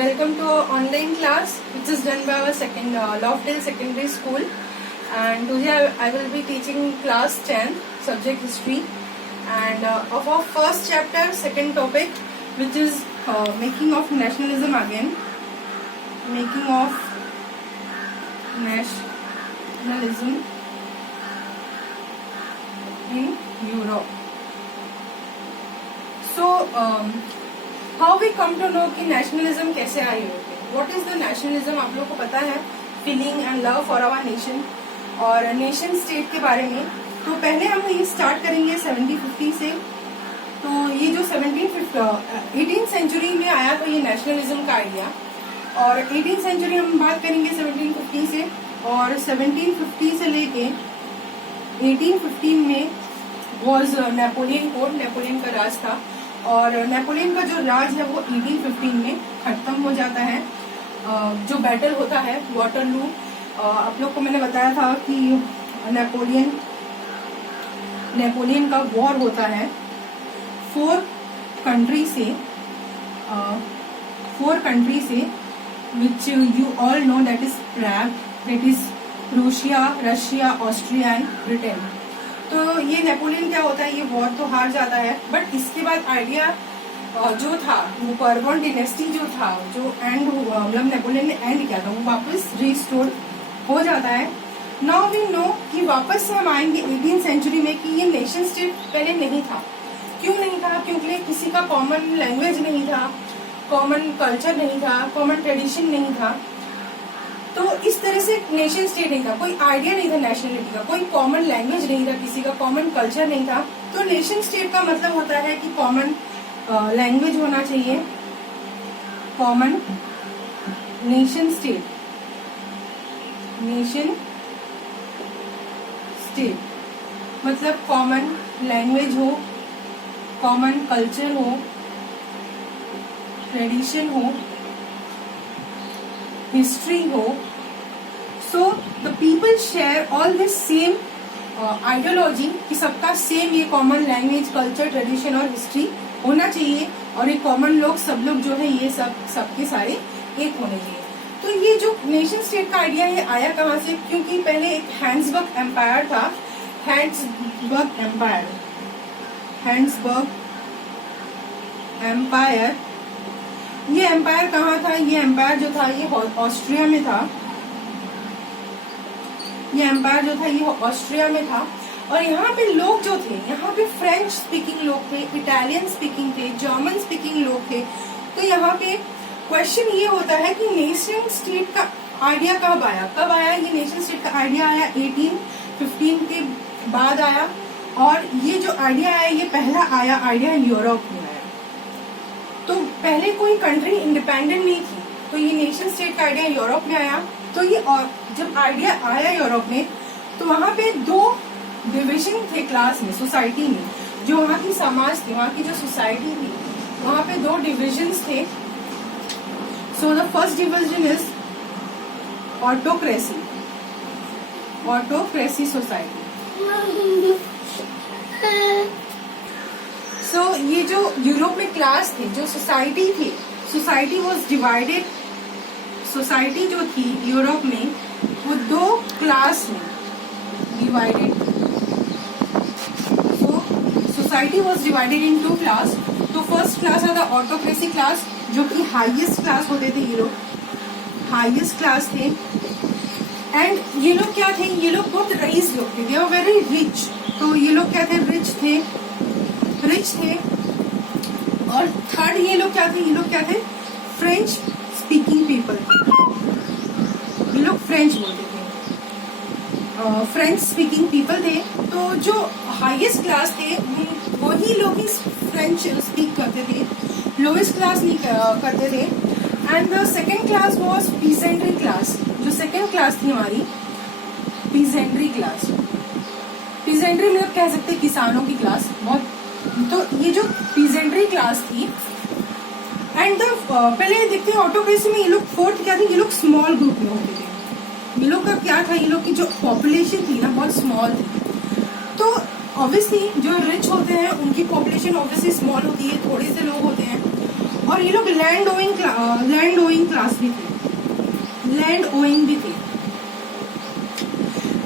Welcome to our online class, which is done by our Lovedale Secondary School. And today I will be teaching class 10, subject history. And of our first chapter, second topic, which is making of nationalism again. Making of nationalism in Europe. So, how we come to know कि nationalism कैसे आई होती है? What is the nationalism? आप लोगों को पता है, feeling and love for our nation और nation state के बारे में. तो पहले हम ये स्टार्ट करेंगे 1750 से. तो ये जो 18th सेंचुरी में आया तो ये नेशनलिज्म का आइडिया, और 18th सेंचुरी हम बात करेंगे 1750 से, और 1750 से लेके 1815 में वॉज नेपोलियन का राज था. और नेपोलियन का जो राज है वो 1815 में खत्म हो जाता है. जो बैटल होता है वाटरलू, आप लोग को मैंने बताया था कि नेपोलियन का वॉर होता है फोर कंट्री से which you all know, that is Prague, that is Russia, Austria and Britain. तो ये नेपोलियन क्या होता है, ये वॉर तो हार जाता है, बट इसके बाद आइडिया जो था वो बर्बन डिनेस्टी जो था, जो एंड मतलब नेपोलियन ने एंड किया था, वो वापस रिस्टोर हो जाता है. नाउ वी नो कि वापस से हम आएंगे 18th सेंचुरी में कि ये नेशन स्टेट पहले नहीं था. क्यों नहीं था? क्योंकि किसी का कॉमन लैंग्वेज नहीं था, कॉमन कल्चर नहीं था, कॉमन ट्रेडिशन नहीं था. तो इस तरह से नेशन स्टेट नहीं था, कोई आइडिया नहीं था नेशनलिटी का, कोई कॉमन लैंग्वेज नहीं था, किसी का कॉमन कल्चर नहीं था. तो नेशन स्टेट का मतलब होता है कि कॉमन लैंग्वेज होना चाहिए. कॉमन नेशन स्टेट मतलब कॉमन लैंग्वेज हो, कॉमन कल्चर हो, ट्रेडिशन हो, हिस्ट्री हो. So the people share all this same ideology कि सबका सेम ये कॉमन लैंग्वेज, कल्चर, ट्रेडिशन और हिस्ट्री होना चाहिए, और ये कॉमन लोग सब लोग जो है ये सबके सारे एक होने चाहिए. तो ये जो नेशन स्टेट का आइडिया ये आया कहाँ से? क्योंकि पहले एक हैंड्सबर्ग एम्पायर था. हैंड्सबर्ग एम्पायर, ये एम्पायर कहाँ था? ये एम्पायर जो था ये ऑस्ट्रिया में था. ये एम्पायर जो था ये ऑस्ट्रिया में था. और यहाँ पे लोग जो थे, यहाँ पे फ्रेंच स्पीकिंग लोग थे, इटालियन स्पीकिंग थे, जर्मन स्पीकिंग लोग थे. तो यहाँ पे क्वेश्चन ये होता है कि नेशन स्टेट का आइडिया कब आया? ये नेशन स्टेट का आइडिया आया 1815 के बाद आया, और ये जो आइडिया आया ये पहला आइडिया यूरोप में आया. तो पहले कोई कंट्री इंडिपेंडेंट नहीं थी, तो ये नेशन स्टेट का आइडिया यूरोप में आया. तो ये जब आइडिया आया यूरोप में, तो वहां पे दो डिविजन थे क्लास में, सोसाइटी में. जो वहाँ की समाज थी, वहाँ की जो सोसाइटी थी, वहां पे दो डिविजन्स थे. So the first division is autocracy society. So ये जो यूरोप में क्लास थी, जो सोसाइटी थी, सोसाइटी वॉज डिवाइडेड. सोसाइटी जो थी यूरोप में वो दो क्लास में divided. So society was divided into class. तो फर्स्ट क्लास था ऑटोक्रेसी क्लास, जो कि हाईएस्ट क्लास होते थे. ये लोग हाईएस्ट क्लास थे. एंड ये लोग क्या थे? ये लोग बहुत रईस लोग थे, दे वर वेरी रिच. तो ये लोग क्या थे? रिच थे. और थर्ड ये लोग क्या थे? French speaking people. ये लोग फ्रेंच बोलते थे, फ्रेंच स्पीकिंग पीपल थे. तो जो हाईएस्ट क्लास थे वही लोग ही फ्रेंच स्पीक करते थे, लोएस्ट क्लास नहीं करते थे. And the second class was peasantry class. जो सेकेंड क्लास थी हमारी पीजेंट्री क्लास. पीजेंट्री मतलब कह सकते किसानों की क्लास. बहुत तो ये जो पीजेंट्री क्लास थी, एंड पहले देखते हैं ऑटोक्रेसी में ये लोग फोर्थ क्या थे? ये लोग स्मॉल ग्रुप में होते थे. ये लोग का क्या था? ये लोग की जो पॉपुलेशन थी ना बहुत स्मॉल थी. तो ऑब्वियसली जो रिच होते हैं उनकी पॉपुलेशन ऑब्वियसली स्मॉल होती है, थोड़े से लोग होते हैं. और ये लोग लैंड ओइंग क्लास भी थे, लैंड ओइंग भी थे।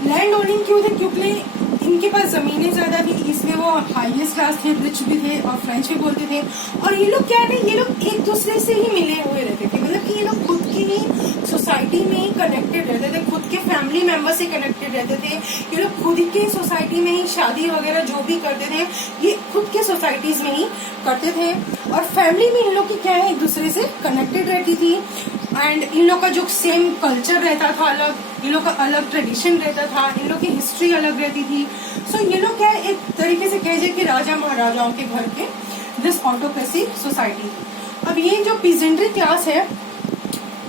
लैंड ओनिंग क्यों थे? क्योंकि इनके पास जमीनें ज्यादा थी, इसमें वो हाईएस्ट क्लास थे, रिच भी थे और फ्रेंच भी बोलते थे। और ये लोग क्या है, ये लोग एक दूसरे से ही मिले हुए रहते थे, मतलब कि ये लोग खुद की ही सोसाइटी में ही कनेक्टेड रहते थे, खुद के फैमिली मेंबर से कनेक्टेड रहते थे। ये लोग खुद के सोसाइटी में ही शादी वगैरह जो भी करते थे ये खुद के सोसाइटीज में ही करते थे। और फैमिली में इन लोग की क्या है, एक दूसरे से कनेक्टेड रहती थी। एंड इन लोग का जो सेम कल्चर रहता था अलग, इन लोग का अलग ट्रेडिशन रहता था, इन लोग की हिस्ट्री अलग रहती थी। सो ये लोग क्या है, एक तरीके से कह जाए कि राजा महाराजाओं के घर के दिस ऑटोक्रेसी सोसाइटी। अब ये जो पीजेंट्री क्लास है,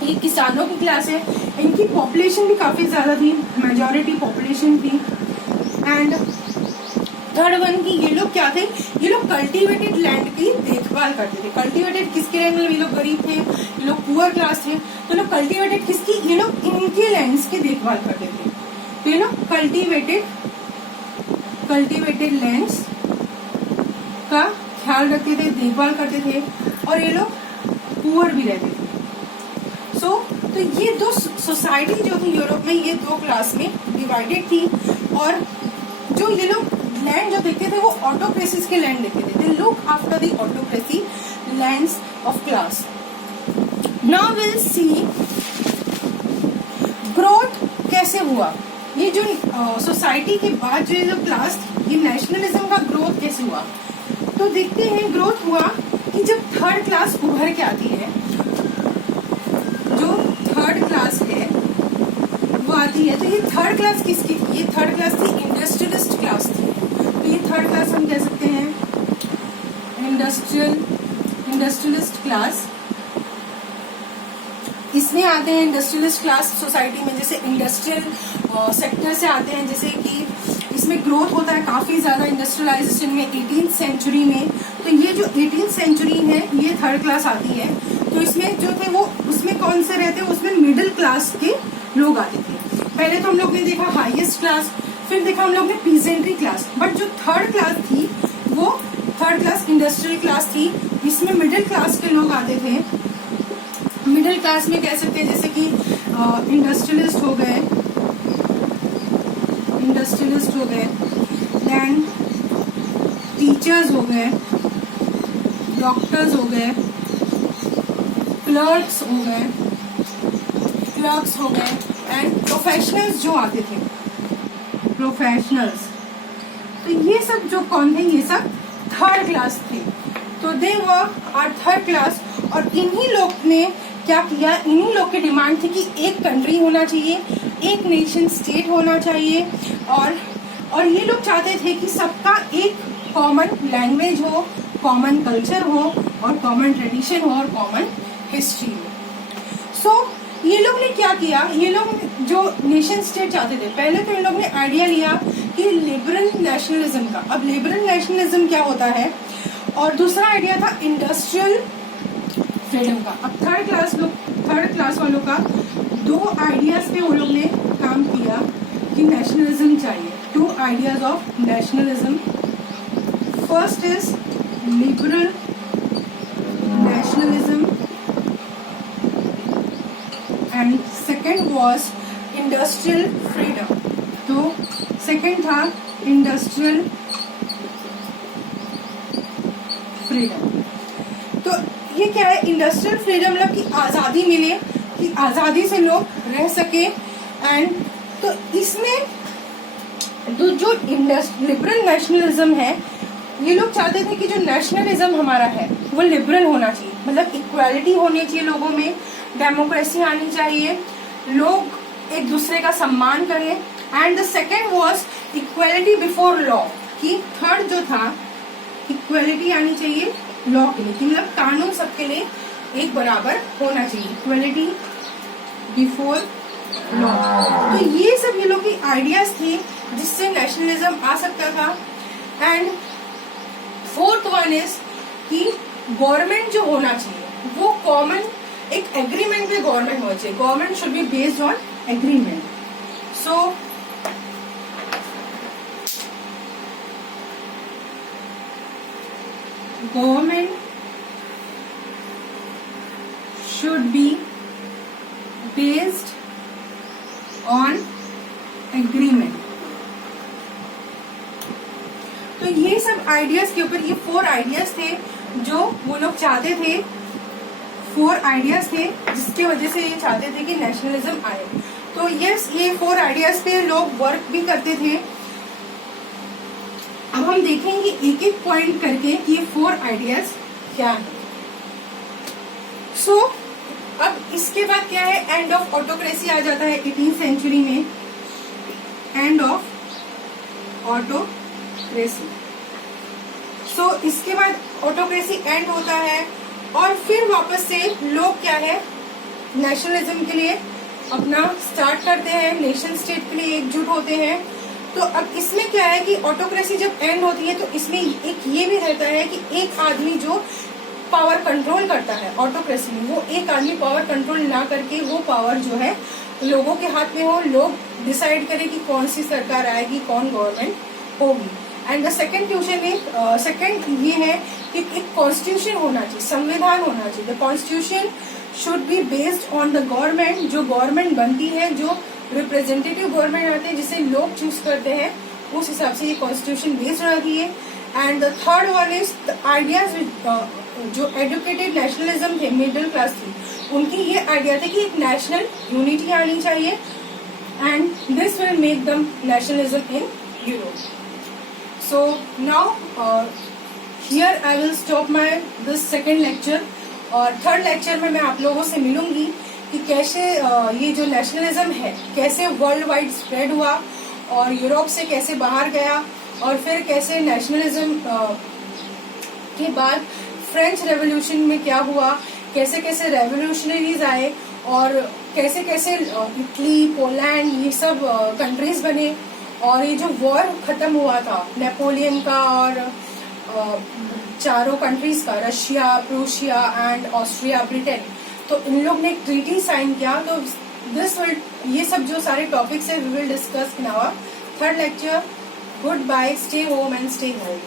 ये किसानों की क्लास है, इनकी पॉपुलेशन भी काफी ज्यादा थी, मेजॉरिटी पॉपुलेशन थी। एंड थर्ड वन की ये लोग क्या थे, ये लोग कल्टीवेटेड लैंड की देखभाल करते थे। कल्टीवेटेड किसके लैंड में, ये लोग गरीब थे, ये लोग पुअर क्लास थे, तो लोग कल्टीवेटेड किसकी, ये लोग इनके लैंड्स की देखभाल करते थे। तो ये लोग कल्टीवेटेड लैंड्स का ख्याल रखते थे, देखभाल करते थे, और ये लोग पुअर भी रहते थे। तो ये दो सोसाइटी जो थी यूरोप में, ये दो क्लास में डिवाइडेड थी। और जो ये लोग लैंड जो देखते थे वो ऑटोक्रेसीज के लैंड देखते थे, they look after the autocracy lands of class. Now will see growth कैसे हुआ, ये जो सोसाइटी के बाद जो ये क्लास थी, ये नेशनलिज्म का ग्रोथ कैसे हुआ। तो देखते हैं ग्रोथ हुआ कि जब थर्ड क्लास उभर के आती है, जो थर्ड क्लास है वो आती है, तो ये थर्ड क्लास किसकी थी, ये थर्ड क्लास थी इंडस्ट्रियलिस्ट क्लास थी। तो ये थर्ड क्लास हम कह सकते हैं इंडस्ट्रियलिस्ट क्लास। इसमें आते हैं इंडस्ट्रियलिस्ट क्लास सोसाइटी में, जैसे इंडस्ट्रियल सेक्टर से आते हैं, जैसे कि इसमें ग्रोथ होता है काफी ज्यादा इंडस्ट्रियलाइजेशन में 18th सेंचुरी में। तो ये जो 18th सेंचुरी है ये थर्ड क्लास आती है। तो इसमें जो थे वो उसमें कौन से रहते हैं, उसमें मिडिल क्लास के लोग आते थे। पहले तो हम लोग ने देखा हाईएस्ट क्लास, फिर देखा हम लोग ने पीजेंट्री क्लास, बट जो थर्ड क्लास थी वो थर्ड क्लास इंडस्ट्रियल क्लास थी। इसमें मिडिल क्लास के लोग आते थे। मिडिल क्लास में कह सकते हैं जैसे कि इंडस्ट्रियलिस्ट हो गए, देन टीचर्स हो गए, डॉक्टर्स हो गए, क्लर्क्स हो गए एंड प्रोफेशनल्स जो आते थे, प्रोफेशनल्स। तो ये सब जो कौन थे, ये सब थर्ड क्लास थे। तो दे वर आर थर्ड क्लास। और इन्हीं लोग ने क्या किया, इन्हीं लोग की डिमांड थी कि एक कंट्री होना चाहिए, एक नेशन स्टेट होना चाहिए, और ये लोग चाहते थे कि सबका एक कॉमन लैंग्वेज हो, कॉमन कल्चर हो, और कॉमन ट्रेडिशन हो, और कॉमन हिस्ट्री हो। सो ये लोग ने क्या किया, ये लोग जो नेशन स्टेट चाहते थे, पहले तो इन लोग ने आइडिया लिया कि लिबरल नेशनलिज्म का। अब लिबरल नेशनलिज्म क्या होता है, और दूसरा आइडिया था इंडस्ट्रियल फ्रीडम का। अब थर्ड क्लास वालों का दो आइडियाज पे वो लोग ने काम किया कि नेशनलिज्म चाहिए। Two ideas of nationalism, first is liberal nationalism and second was industrial freedom. तो सेकेंड था इंडस्ट्रियल फ्रीडम। तो ये क्या है, इंडस्ट्रियल फ्रीडम मतलब कि आजादी मिले, कि आजादी से लोग रह सके। एंड तो इसमें जो लिबरल नेशनलिज्म है, ये लोग चाहते थे कि जो नेशनलिज्म हमारा है वो लिबरल होना चाहिए, मतलब इक्वालिटी होनी चाहिए लोगों में, डेमोक्रेसी आनी चाहिए, लोग एक दूसरे का सम्मान करें। And the second was equality before law, कि थर्ड जो था इक्वालिटी आनी चाहिए लॉ के लिए, कि मतलब कानून सबके लिए एक बराबर होना चाहिए, इक्वालिटी बिफोर लॉ। तो ये सब ये लोग की आइडियाज थे जिससे नेशनलिज्म आ सकता था। एंड फोर्थ वन इज कि गवर्नमेंट जो होना चाहिए वो कॉमन, एक एग्रीमेंट पे गवर्नमेंट होना चाहिए, government should be based on agreement. So government should be based on agreement. तो ये सब आइडियाज के ऊपर, ये 4 आइडियाज थे जो वो लोग चाहते थे, 4 आइडियाज थे जिसकी वजह से ये चाहते थे कि नेशनलिज्म आए। तो यस, ये 4 आइडियाज पे लोग वर्क भी करते थे। अब हम देखेंगे एक एक पॉइंट करके कि ये 4 आइडियाज क्या है। सो अब इसके बाद क्या है, एंड ऑफ ऑटोक्रेसी आ जाता है 18th सेंचुरी में, एंड ऑफ ऑटोक्रेसी। सो इसके बाद ऑटोक्रेसी एंड होता है और फिर वापस से लोग क्या है, नेशनलिज्म के लिए अपना स्टार्ट करते हैं, नेशन स्टेट के लिए एकजुट होते हैं। तो अब इसमें क्या है कि ऑटोक्रेसी जब एंड होती है तो इसमें एक ये भी रहता है कि एक आदमी जो पावर कंट्रोल करता है ऑटोक्रेसी में, वो एक आदमी पावर कंट्रोल ना करके वो पावर जो है लोगों के हाथ में हो, लोग डिसाइड करें कि कौन सी सरकार आएगी, कौन गवर्नमेंट होगी। एंड द सेकेंड क्वेश्चन में सेकेंड ये है कि एक कॉन्स्टिट्यूशन होना चाहिए, संविधान होना चाहिए। The constitution should be based on the government. जो गवर्नमेंट बनती है, जो रिप्रेजेंटेटिव गवर्नमेंट आते हैं जिसे लोग चूज करते हैं, उस हिसाब से ये कॉन्स्टिट्यूशन बेस्ड रहती है। And the third one is the ideas, जो एजुकेटेड नेशनलिज्म थे, मिडिल क्लास थी, उनकी ये आइडिया थे कि एक नेशनल यूनिटी आनी चाहिए and this will make them nationalism in Europe. So now here I will stop my this second lecture और थर्ड लेक्चर में मैं आप लोगों से मिलूंगी कि कैसे ये जो नेशनलिज्म है कैसे वर्ल्ड वाइड स्प्रेड हुआ और यूरोप से कैसे बाहर गया और फिर कैसे नेशनलिज्म के बाद फ्रेंच रेवोल्यूशन में क्या हुआ, कैसे कैसे रेवोल्यूशनरीज आए और कैसे कैसे इटली, पोलैंड ये सब कंट्रीज बने और ये जो वॉर खत्म हुआ था नेपोलियन का और चारों कंट्रीज का, Russia, Prussia and Austria, Britain, तो इन लोग ने एक ट्रीटी साइन किया। तो दिस विल, ये सब जो सारे टॉपिक्स है we will discuss in our third lecture. Goodbye, stay home and stay healthy.